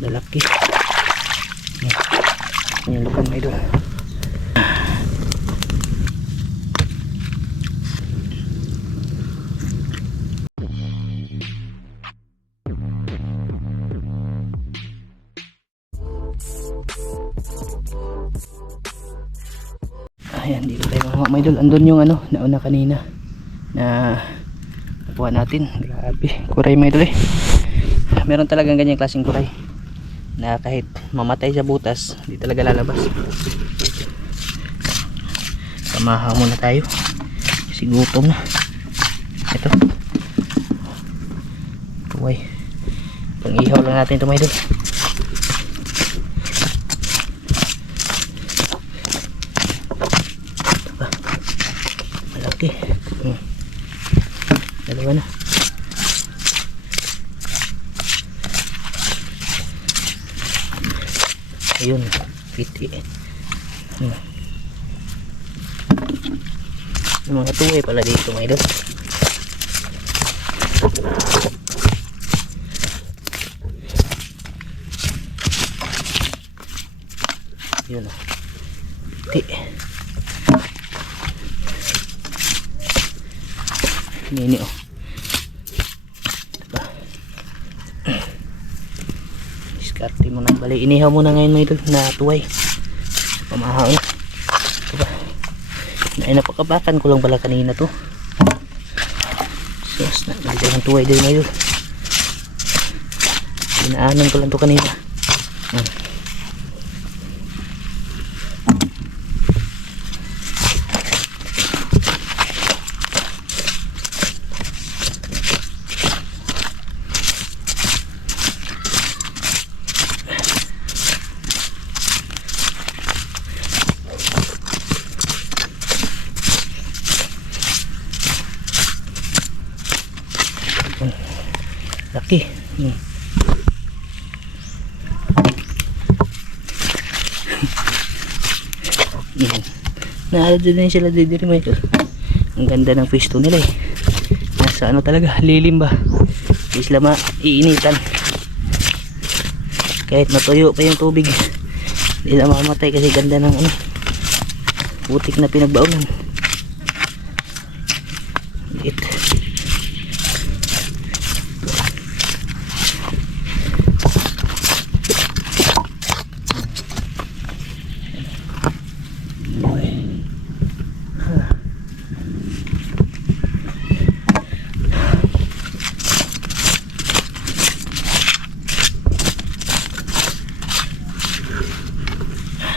Lalaki. Lalaki. Yan lukan mga idol. Ayan, dito tayo mga idol. Andun yung ano, nauna kanina na nakuha natin. Grabe, kuray mga idol eh. Meron talagang ganyang klaseng kuray na kahit mamatay sa butas, hindi talaga lalabas. Samahan muna tayo kasi gutom na. Ito kuway, pang ihaw lang natin ito mga idol. Malaki. Dalawa na. Ayun, piti. Yung mga tuway pala dito mga idol. Yun o, piti. Nini o. Diskarte mo na. Bali, inihaw mo na ngayon mga idol na tuway. Pamahaw na. Diba? Ay, napakabakan ko lang pala kanina to. Sus na. Bali ng tuway din mga idol. Pinaanan ko lang to kanina. Laki. Naalala din sila dito mga idol. Ang ganda ng pwesto nila eh. Nasa ano talaga, lilim ba? Hindi sila maiinitan. Kahit matuyo pa yung tubig, hindi na mamamatay kasi ganda ng ano, putik na pinagbaunan. Liit.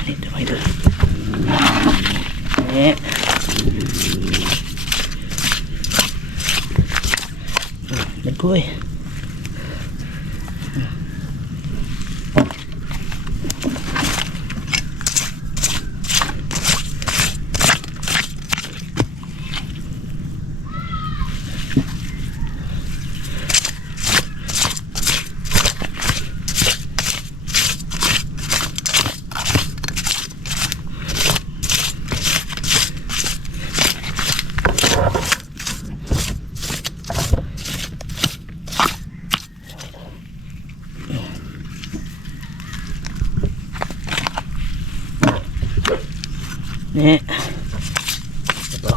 Dito mga idol. Nagkuhay. Ito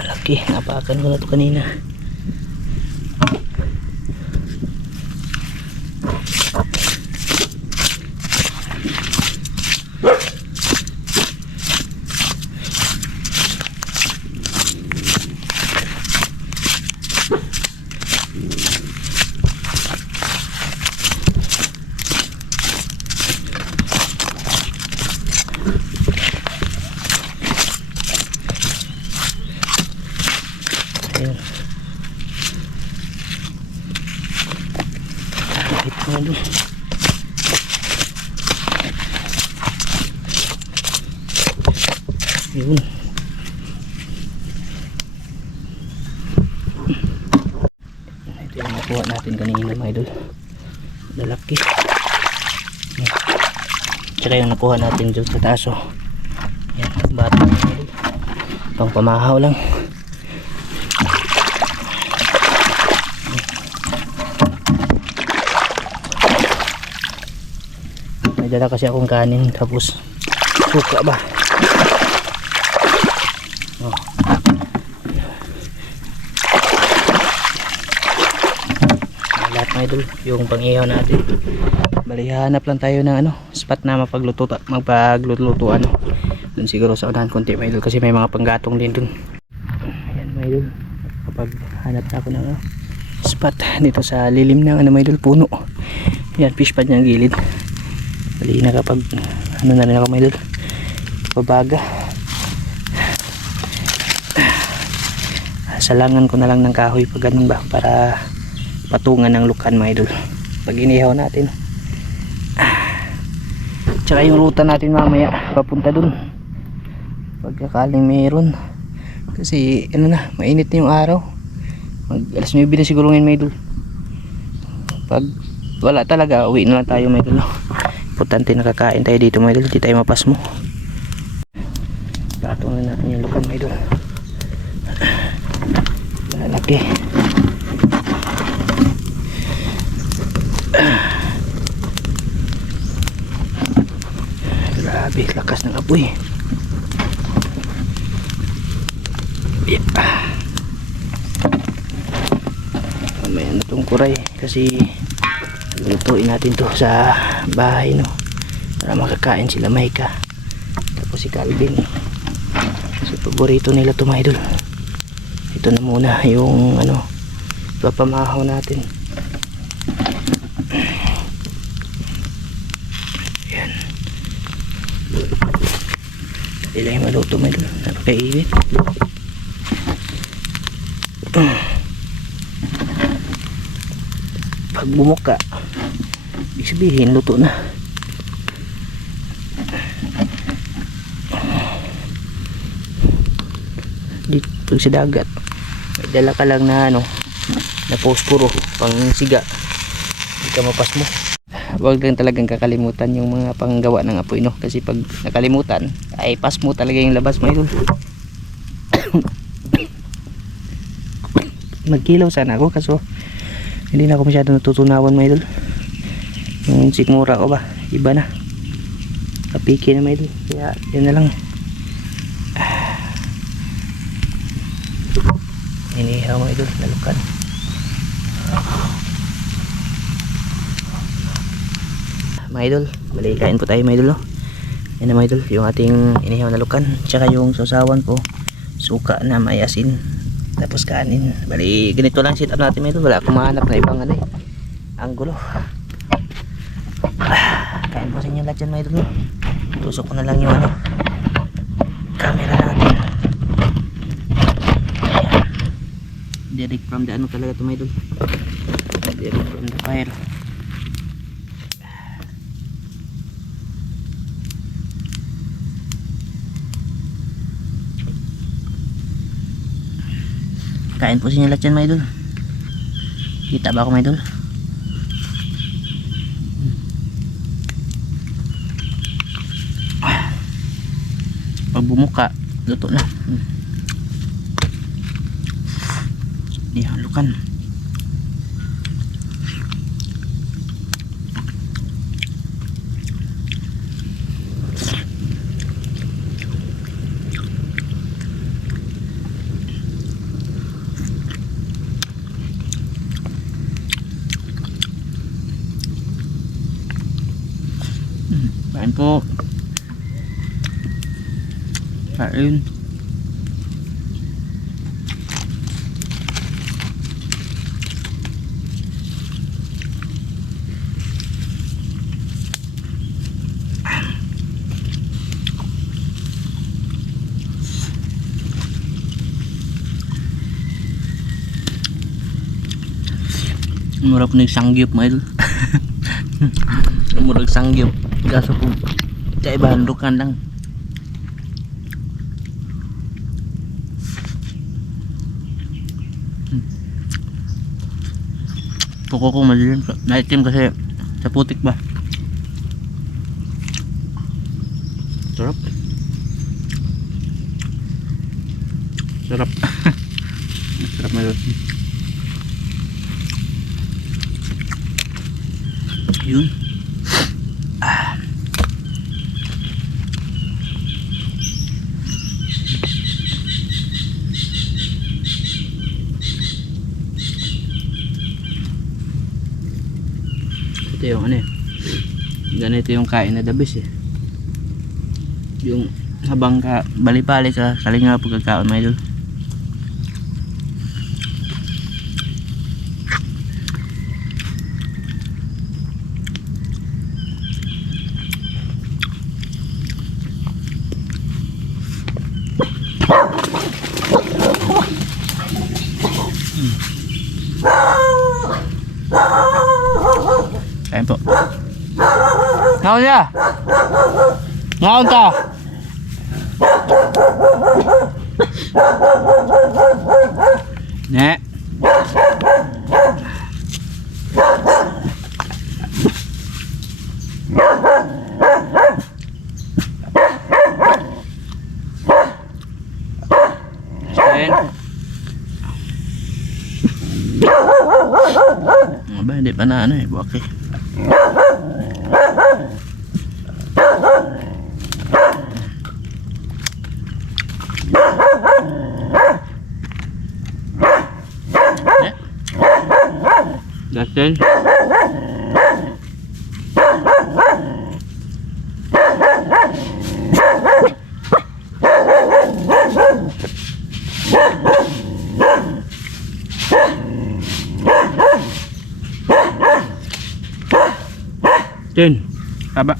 malaki, napakan ko na ito kanina. Ayun. Ito nga doon. Ayun. Ito yung nakuha natin kanina mga idol. Lalaki. Tsaka yung nakuha natin dyan sa taso. Yan, bata mga idol. Pang pamahaw lang. May dala kasi akong kanin tapos suka ba. Oh. Lahat mga idol yung pang-ihaw natin. Bali hanap lang tayo ng spot na magpagluto dun siguro sa unahan konti mga idol kasi may mga panggatong din dun. Ayan mga idol, kapag hanap na ako ng spot dito sa lilim ng mga idol puno. Ayan, fish pad niyang gilid. Bali nakapag na rin ako mga idol, pabaga. Salangan ko na lang ng kahoy pag ganun ba para patungan ng lukan mga idol pag inihaw natin. Tsaka yung ruta natin mamaya papunta dun pagkakaling meron kasi mainit na yung araw. Mag alas 9 na siguro ngayon mga idol. Pag wala talaga uwi na lang tayo mga idol. Importante nakakain tayo dito mga idol, hindi tayo mapasmo. Patungan natin yung lukan mga idol. Lalaki. Grabe lakas ng apoy. Mamaya na itong kuray kasi lutuin natin to sa bahay para makakain sila Maika tapos si Calvin kasi paborito nila to mga idol. Ito na muna yung papamahaw natin. Yan. Dili yung maluto mga idol, napakainit. Pag bumuka ibig sabihin luto na. Dito pag sa dagat may dala ka lang na na posporo pang siga, hindi ka mapas mo. Huwag lang talagang kakalimutan yung mga panggawa ng apoy kasi pag nakalimutan ay pas mo talaga yung labas mga idol. Magkilaw sana ako kaso hindi na ako masyado natutunawan mga idol. Yung sikmura ko ba iba na, kapiki na mga idol, kaya yan na lang. Inihaw mga idol, nalukan. Mga idol, bali kain po tayo mga idol yan na mga idol, yung ating inihaw na lukan tsaka yung sausawan ko suka na may asin tapos kanin. Bali ganito lang sit up natin mga idol, wala akong mahanap na ibang anggulo. Kain po sa inyo lahat dyan mga idol. Tusok ko na lang yung camera natin. Ayan. Direct from the talaga ito mga idol, direct from the fire. Kain po sa inyo lahat yan mga idol. Kita ba ako mga idol? Pag bumuka luto na. Yan lukan. Kain po. Kain. Murag nagsangyup mga idol. Murag sangyup. Gaso po sa ibahan lukan lang. Puko ko madilim, naitim kasi sa putik ba. Sarap. Sarap. Sarap na yun. Ito yung ano eh, ganito yung kain na the best eh, yung habang ka bali-bali ka kalinga pagkakaon mga idol. Kain po. Ngaon siya. Ngaon ka. Ne. Sen. Aba, hindi pa na ano eh, buwak eh. Justin. Justin. Aba.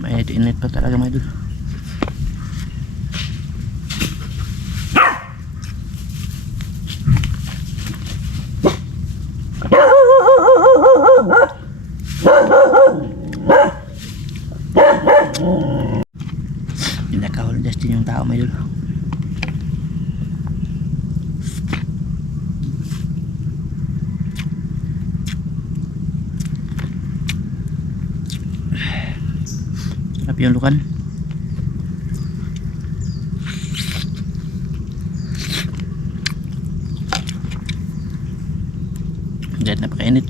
Mainit pa talaga mga idol. Nakahol Justin yung tao mga idol. Sarap yung lukan. Diyan napakainit.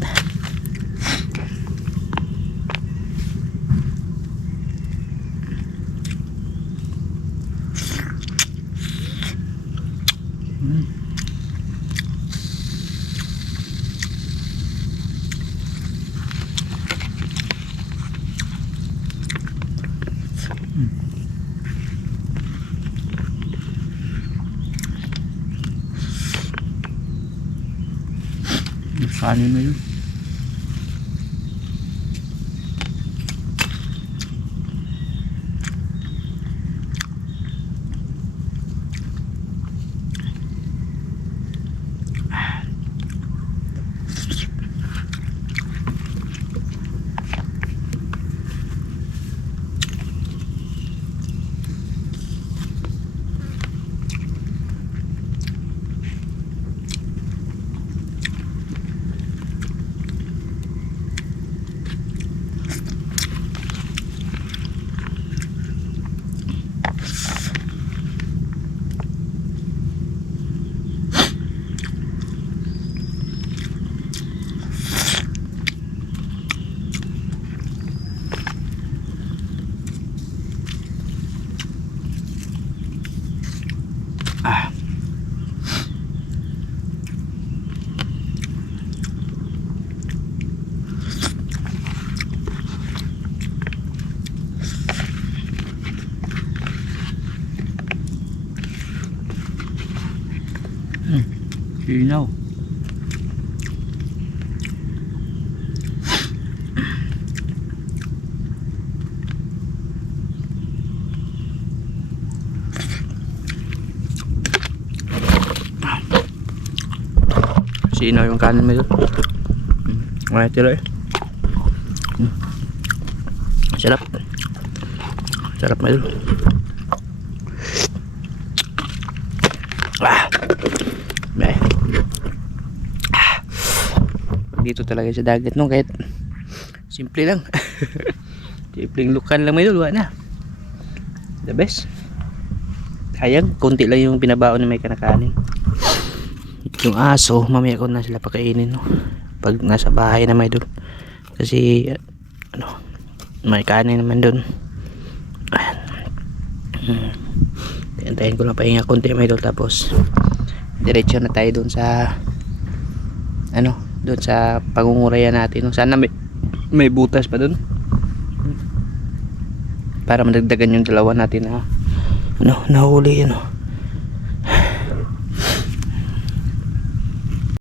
Kanin na yun. Sinaw. Sinaw yung kanin mo dito. May tira eh. Sarap. Sarap mo dito. May. Dito talaga sa dagat no, kahit simple lang. Simpleng lukan lang may dulwa na. The best. Sayang, konti lang yung pinabaon na may kanakanin. Yung aso, mamaya ko na sila pakainin no. Pag nasa bahay na may dul. Kasi ano, may kanin naman dun. Ayan. Hintayin ko lang pahinga konti may dul, tapos diretso na tayo doon sa ano, doon sa pangungurayan natin. Sana may butas pa doon para madagdagan yung dalawa natin na ano, nahuli, ano.